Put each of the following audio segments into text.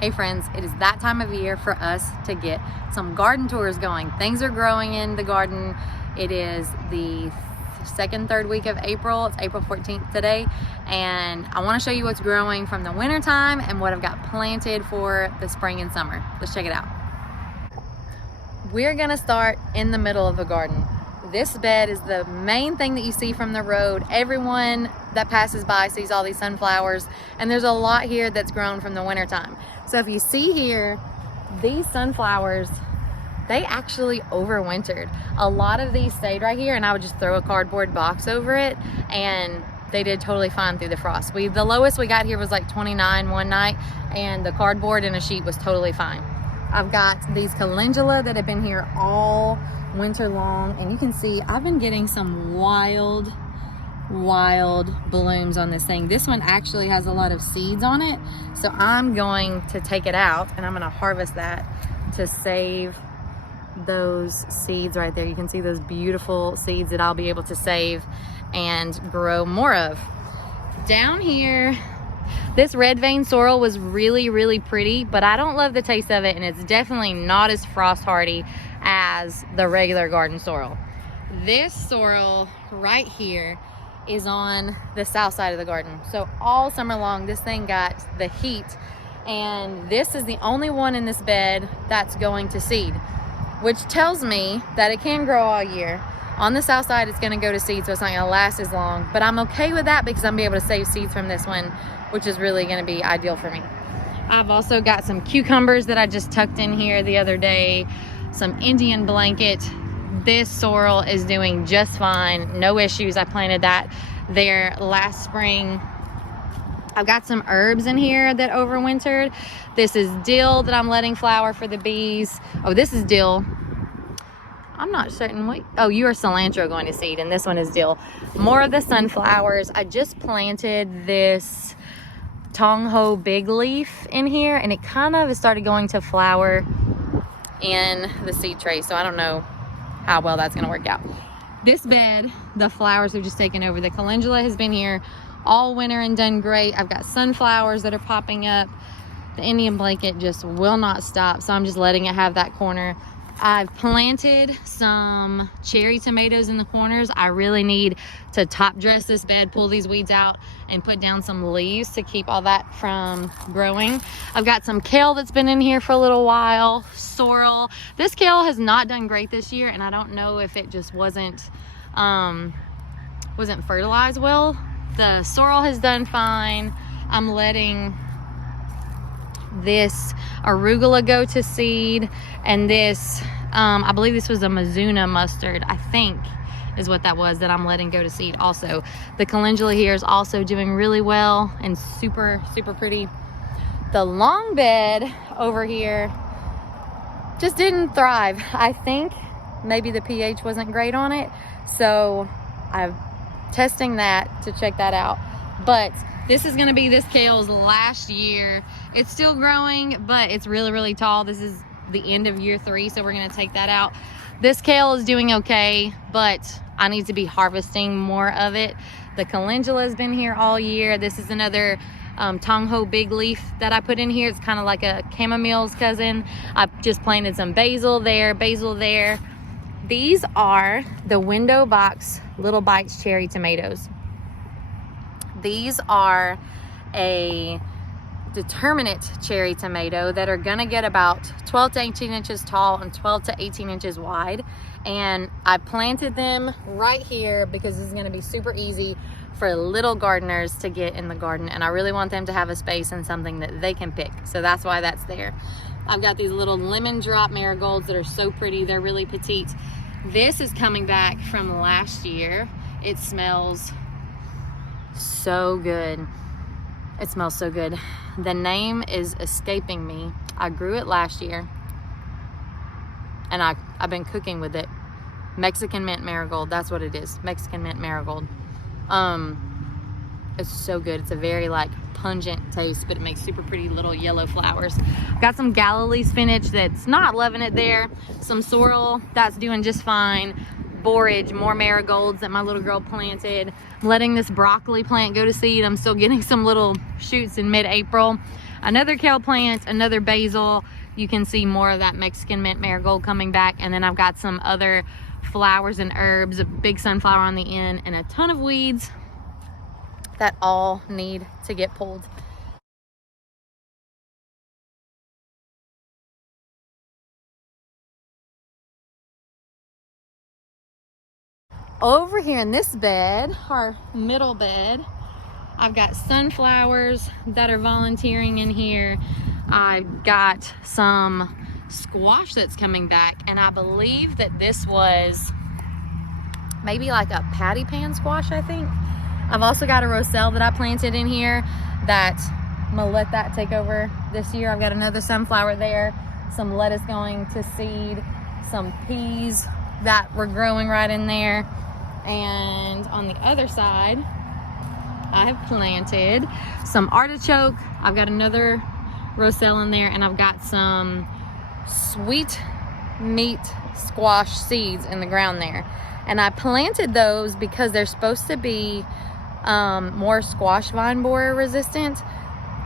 Hey friends, it is that time of year for us to get some garden tours going. Things are growing in the garden. It is the third week of April. It's April 14th today, and I want to show you what's growing from the winter time and what I've got planted for the spring and summer. Let's check it out. We're gonna start in the middle of the garden. This bed is the main thing that you see from the road. Everyone that passes by sees all these sunflowers, and there's a lot here that's grown from the winter time. So if you see here, these sunflowers, they actually overwintered. A lot of these stayed right here, and I would just throw a cardboard box over it, and they did totally fine through the frost. The lowest we got here was like 29 one night, and the cardboard and a sheet was totally fine. I've got these calendula that have been here all winter long, and you can see I've been getting some wild blooms on this thing. This one actually has a lot of seeds on it, so I'm going to take it out and I'm going to harvest that to save those seeds right there. You can see those beautiful seeds that I'll be able to save and grow more of. Down here, this red vein sorrel was really pretty, but I don't love the taste of it, and it's definitely not as frost hardy as the regular garden sorrel. This sorrel right here is on the south side of the garden. So all summer long, this thing got the heat, and this is the only one in this bed that's going to seed, which tells me that it can grow all year. On the south side, it's gonna go to seed, so it's not gonna last as long, but I'm okay with that because I'm gonna be able to save seeds from this one, which is really gonna be ideal for me. I've also got some cucumbers that I just tucked in here the other day, some Indian blanket. This sorrel is doing just fine, no issues. I planted that there last spring. I've got some herbs in here that overwintered. This is dill that I'm letting flower for the bees. Oh, this is dill. I'm not certain what, oh, you are cilantro going to seed, and this one is dill. More of the sunflowers. I just planted this Tong Ho big leaf in here, and it kind of started going to flower in the seed tray, so I don't know how well that's gonna work out. This bed, the flowers have just taken over. The calendula has been here all winter and done great. I've got sunflowers that are popping up. The Indian blanket just will not stop, so I'm just letting it have that corner. I've planted some cherry tomatoes in the corners. I really need to top dress this bed, pull these weeds out, and put down some leaves to keep all that from growing. I've got some kale that's been in here for a little while, sorrel. This kale has not done great this year, and I don't know if it just wasn't fertilized well. The sorrel has done fine. I'm letting this arugula go to seed, and this I believe this was a Mizuna mustard, I think is what that was, that I'm letting go to seed also. The calendula here is also doing really well and super pretty. The long bed over here just didn't thrive. I think maybe the pH wasn't great on it, so I'm testing that to check that out. But this is gonna be this kale's last year. It's still growing, but it's really tall. This is the end of year 3, so we're gonna take that out. This kale is doing okay, but I need to be harvesting more of it. The calendula has been here all year. This is another Tong Ho big leaf that I put in here. It's kind of like a chamomile's cousin. I just planted some basil there. These are the window box Little Bites cherry tomatoes. These are a determinate cherry tomato that are gonna get about 12 to 18 inches tall and 12 to 18 inches wide. And I planted them right here because this is gonna be super easy for little gardeners to get in the garden. And I really want them to have a space and something that they can pick. So that's why that's there. I've got these little lemon drop marigolds that are so pretty. They're really petite. This is coming back from last year. It smells so good. It smells so good. The name is escaping me. I grew it last year, and I've been cooking with it. Mexican mint marigold, that's what it is. Mexican mint marigold. It's so good. It's a very like pungent taste, but it makes super pretty little yellow flowers. Got some Galilee spinach that's not loving it there. Some sorrel that's doing just fine. Borage, more marigolds that my little girl planted. I'm letting this broccoli plant go to seed. I'm still getting some little shoots in mid-April. another kale plant, another basil. You can see more of that Mexican mint marigold coming back. And then I've got some other flowers and herbs, a big sunflower on the end, and a ton of weeds that all need to get pulled. Over here in this bed, our middle bed, I've got sunflowers that are volunteering in here. I've got some squash that's coming back, and I believe that this was maybe like a patty pan squash, I think. I've also got a roselle that I planted in here that I'm gonna let that take over this year. I've got another sunflower there, some lettuce going to seed, some peas that were growing right in there. And on the other side, I have planted some artichoke. I've got another roselle in there, and I've got some sweet meat squash seeds in the ground there. And I planted those because they're supposed to be more squash vine borer resistant,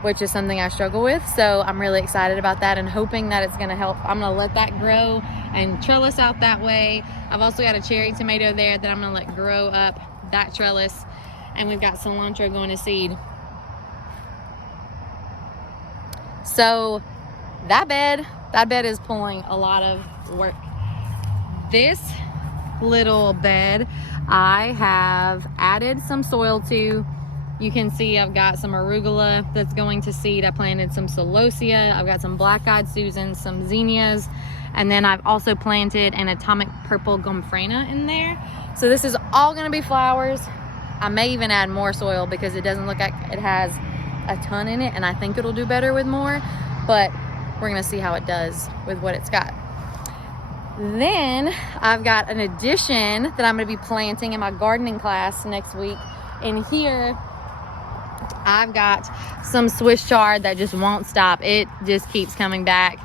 which is something I struggle with. So I'm really excited about that and hoping that it's gonna help. I'm gonna let that grow and trellis out that way. I've also got a cherry tomato there that I'm gonna let grow up that trellis. And we've got cilantro going to seed. So that bed is pulling a lot of work. This little bed I have added some soil to. You can see I've got some arugula that's going to seed. I planted some celosia. I've got some black-eyed Susan, some zinnias, and then I've also planted an atomic purple gomphrena in there. So this is all gonna be flowers. I may even add more soil because it doesn't look like it has a ton in it, and I think it'll do better with more, but we're gonna see how it does with what it's got. Then I've got an addition that I'm gonna be planting in my gardening class next week. In here, I've got some Swiss chard that just won't stop. It just keeps coming back.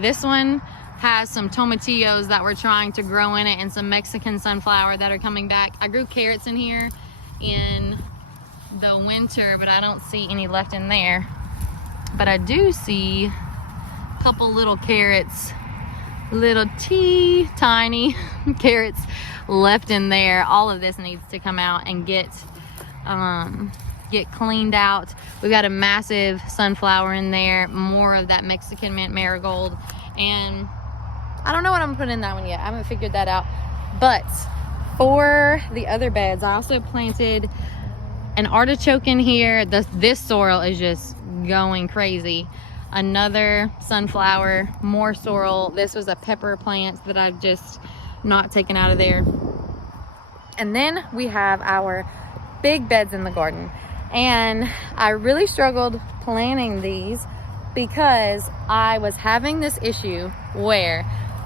This one has some tomatillos that we're trying to grow in it, and some Mexican sunflower that are coming back. I grew carrots in here in the winter, but I don't see any left in there. But I do see a couple little carrots, little tiny carrots left in there. All of this needs to come out and get cleaned out. We've got a massive sunflower in there, more of that Mexican mint marigold, and I don't know what I'm gonna put in that one yet. I haven't figured that out. But for the other beds, I also planted an artichoke in here. This sorrel is just going crazy. Another sunflower, more sorrel. This was a pepper plant that I've just not taken out of there. And then we have our big beds in the garden. And I really struggled planting these because I was having this issue where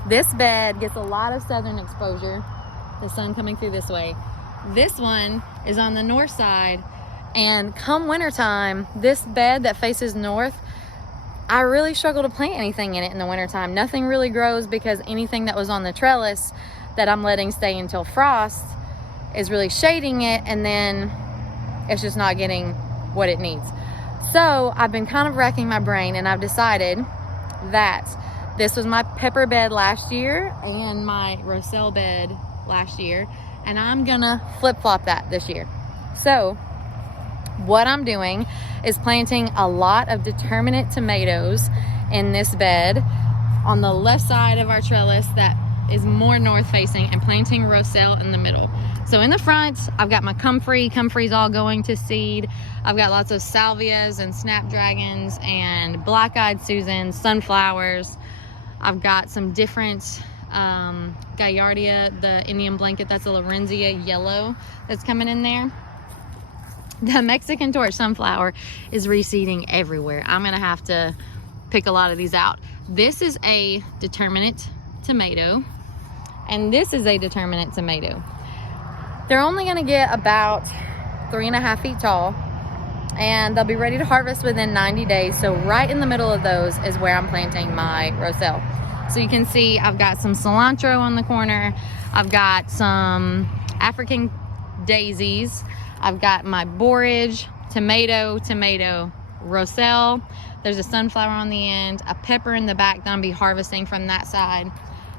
this bed gets a lot of southern exposure, the sun coming through this way. This one is on the north side, and come wintertime, this bed that faces north, I really struggle to plant anything in it in the wintertime. Nothing really grows because anything that was on the trellis that I'm letting stay until frost is really shading it, and then it's just not getting what it needs. So I've been kind of racking my brain, and I've decided that this was my pepper bed last year and my roselle bed last year, and I'm gonna flip-flop that this year. So what I'm doing is planting a lot of determinate tomatoes in this bed on the left side of our trellis that is more north facing, and planting roselle in the middle. So in the front, I've got my comfrey. Comfrey's all going to seed. I've got lots of salvias and snapdragons and black-eyed Susan, sunflowers. I've got some different Gallardia, the Indian blanket, that's a Lorenzia yellow that's coming in there. The Mexican torch sunflower is reseeding everywhere. I'm gonna have to pick a lot of these out. This is a determinate tomato, and this is a determinate tomato. They're only gonna get about 3.5 feet tall, and they'll be ready to harvest within 90 days. So right in the middle of those is where I'm planting my roselle. So you can see I've got some cilantro on the corner. I've got some African daisies. I've got my borage, tomato, roselle. There's a sunflower on the end, a pepper in the back that I'm gonna be harvesting from that side.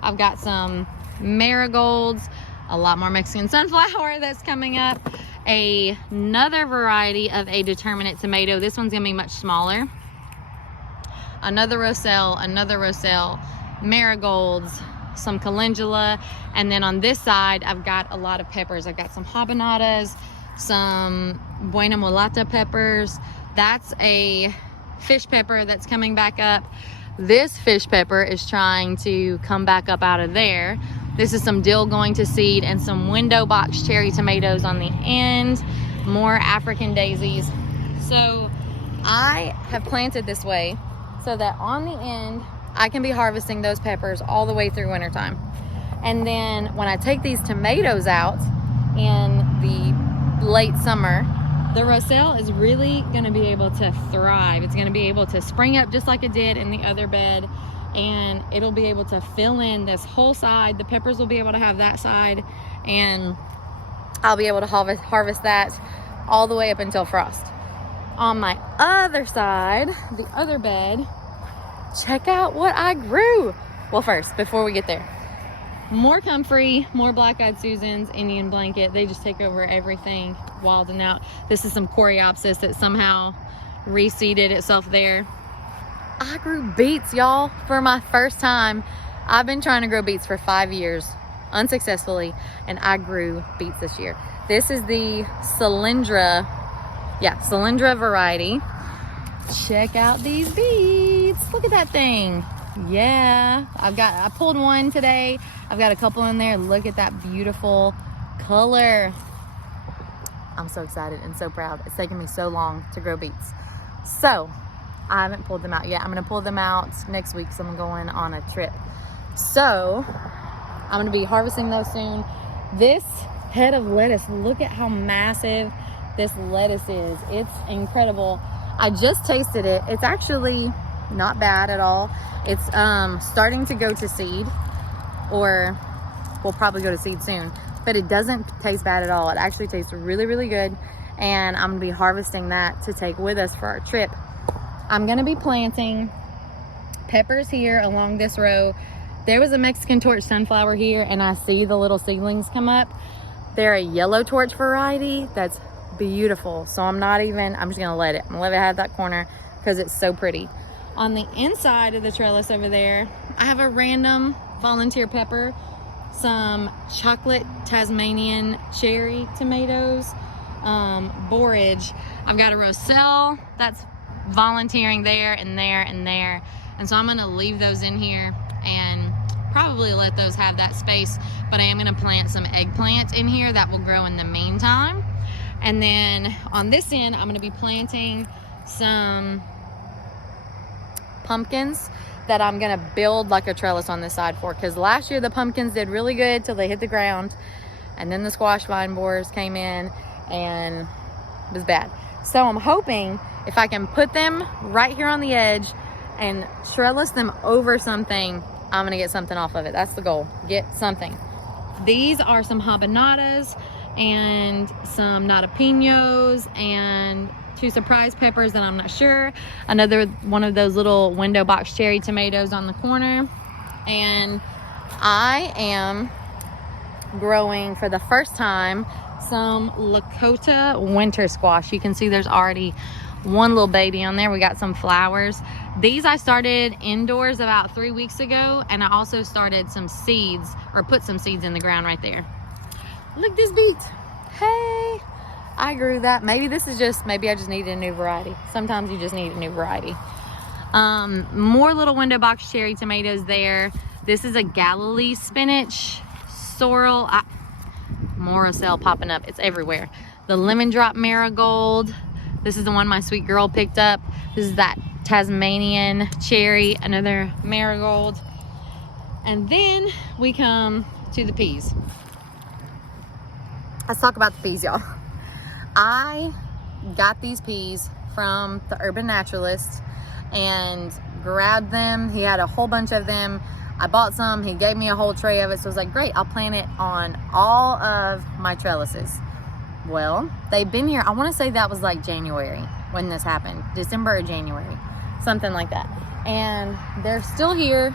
I've got some marigolds, a lot more Mexican sunflower that's coming up, another variety of a determinate tomato. This one's gonna be much smaller. Another roselle, marigolds, some calendula, and then on this side I've got a lot of peppers. I've got some habanadas, some buena mulata peppers. That's a fish pepper that's coming back up. This fish pepper is trying to come back up out of there. This is some dill going to seed and some window box cherry tomatoes on the end, more African daisies. So I have planted this way so that on the end I can be harvesting those peppers all the way through wintertime. And then when I take these tomatoes out in the late summer, the roselle is really gonna be able to thrive. It's gonna be able to spring up just like it did in the other bed, and it'll be able to fill in this whole side. The peppers will be able to have that side, and I'll be able to harvest that all the way up until frost. On my other side, the other bed, check out what I grew. Well, first, before we get there, more comfrey, more black-eyed Susans, Indian blanket. They just take over everything, wild and out. This is some coreopsis that somehow reseeded itself there. I grew beets, y'all, for my first time. I've been trying to grow beets for 5 years unsuccessfully, and I grew beets this year. This is the Calendula variety. Check out these beets. Look at that thing. Yeah, I pulled one today. I've got a couple in there. Look at that beautiful color. I'm so excited and so proud. It's taken me so long to grow beets. So I haven't pulled them out yet. I'm gonna pull them out next week, so I'm going on a trip. So I'm gonna be harvesting those soon. This head of lettuce, look at how massive this lettuce is. It's incredible. I just tasted it. It's actually not bad at all. It's starting to go to seed, or will probably go to seed soon, but it doesn't taste bad at all. It actually tastes really, really good, and I'm gonna be harvesting that to take with us for our trip. I'm gonna be planting peppers here along this row. There was a Mexican torch sunflower here, and I see the little seedlings come up. They're a yellow torch variety that's beautiful, so I'm just gonna let it. I'm gonna let it have that corner because it's so pretty. On the inside of the trellis over there, I have a random volunteer pepper, some chocolate Tasmanian cherry tomatoes, borage. I've got a roselle that's volunteering there and there and there, and so I'm gonna leave those in here and probably let those have that space, but I am gonna plant some eggplant in here that will grow in the meantime. And then on this end, I'm gonna be planting some pumpkins that I'm gonna build like a trellis on this side for, because last year the pumpkins did really good till they hit the ground, and then the squash vine borers came in and it was bad. So I'm hoping if I can put them right here on the edge and trellis them over something, I'm gonna get something off of it. That's the goal, get something. These are some habanadas and some natapinos and 2 surprise peppers that I'm not sure. Another one of those little window box cherry tomatoes on the corner. And I am growing for the first time some Lakota winter squash. You can see there's already one little baby on there. We got some flowers. These I started indoors about 3 weeks ago, and I also started some seeds, or put some seeds in the ground right there. Look at this beet. Hey, I grew that. Maybe I just needed a new variety. Sometimes you just need a new variety. More little window box cherry tomatoes there. This is a Galilee spinach, sorrel, more roselle popping up. It's everywhere. The lemon drop marigold. This is the one my sweet girl picked up. This is that Tasmanian cherry, another marigold. And then we come to the peas. Let's talk about the peas, y'all. I got these peas from the Urban Naturalist and grabbed them. He had a whole bunch of them. I bought some. He gave me a whole tray of it. So I was like, great, I'll plant it on all of my trellises. Well, they've been here. I want to say that was like January when this happened, December or January. something like that. And they're still here,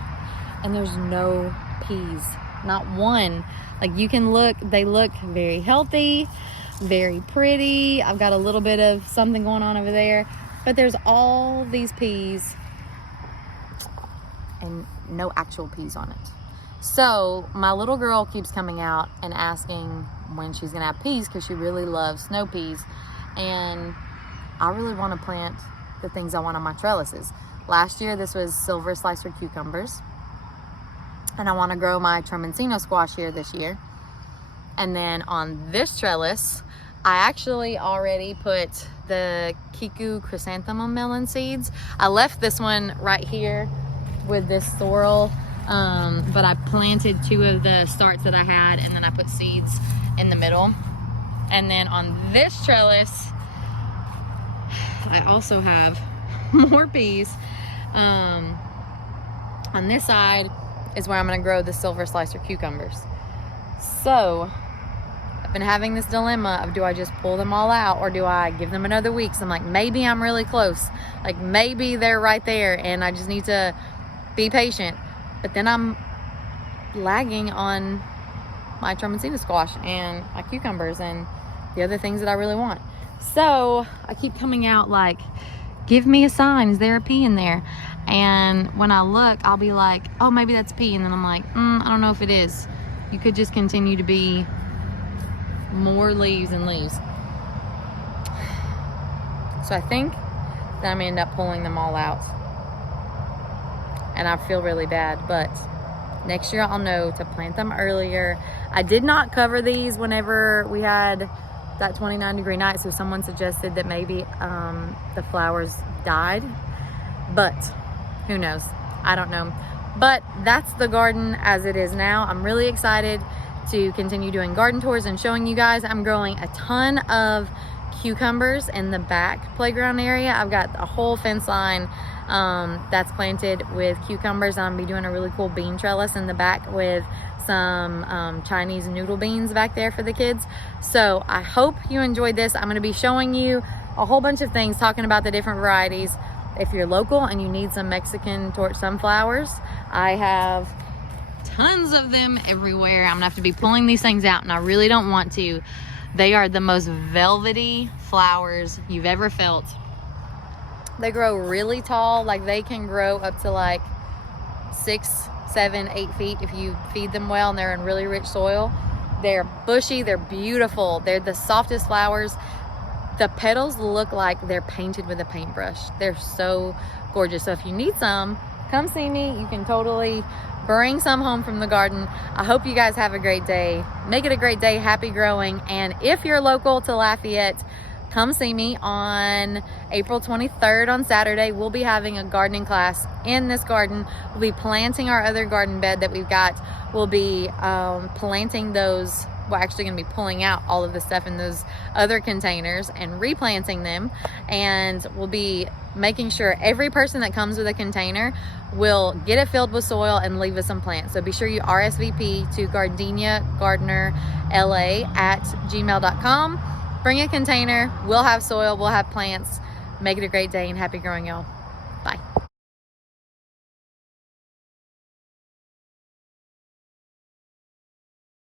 and there's no peas, not one. Like, you can look, they look very healthy, very pretty. I've got a little bit of something going on over there, but there's all these peas and no actual peas on it. So my little girl keeps coming out and asking when she's gonna have peas, because she really loves snow peas, and I really want to plant the things I want on my trellises. Last year this was silver slicer cucumbers, and I want to grow my Tremoncino squash here this year. And then on this trellis, I actually already put the Kiku chrysanthemum melon seeds. I left this one right here with this sorrel, but I planted 2 of the starts that I had, and then I put seeds in the middle. And then on this trellis, I also have more peas. On this side is where I'm going to grow the silver slicer cucumbers. So I've been having this dilemma of, do I just pull them all out, or do I give them another week? So I'm like, maybe I'm really close. Like, maybe they're right there and I just need to be patient. But then I'm lagging on my Tremoncino squash and my cucumbers and the other things that I really want. So I keep coming out like, give me a sign. Is there a pea in there? And when I look, I'll be like, oh, maybe that's a pea. And then I'm like, I don't know if it is. You could just continue to be more leaves and leaves. So I think that I'm gonna end up pulling them all out. And I feel really bad, but next year I'll know to plant them earlier. I did not cover these whenever we had that 29-degree night, so someone suggested that maybe the flowers died, but who knows? I don't know. But that's the garden as it is now. I'm really excited to continue doing garden tours and showing you guys. I'm growing a ton of cucumbers in the back playground area. I've got a whole fence line that's planted with cucumbers. I'm gonna be doing a really cool bean trellis in the back with some Chinese noodle beans back there for the kids. So I hope you enjoyed this. I'm going to be showing you a whole bunch of things, talking about the different varieties. If you're local and you need some Mexican torch sunflowers, I have tons of them everywhere. I'm gonna have to be pulling these things out, and I really don't want to. They are the most velvety flowers you've ever felt. They grow really tall. Like, they can grow up to like 6, 7, 8 feet if you feed them well, and they're in really rich soil. They're bushy, they're beautiful, they're the softest flowers. The petals look like they're painted with a paintbrush. They're so gorgeous. So if you need some, come see me. You can totally bring some home from the garden. I hope you guys have a great day. Make it a great day. Happy growing. And if you're local to Lafayette, come see me on April 23rd on Saturday. We'll be having a gardening class in this garden. We'll be planting our other garden bed that we've got. We'll be planting those. We're actually going to be pulling out all of the stuff in those other containers and replanting them. And we'll be making sure every person that comes with a container will get it filled with soil and leave us some plants. So be sure you RSVP to gardeniagardenerla@gmail.com. Bring a container. We'll have soil. We'll have plants. Make it a great day, and happy growing, y'all.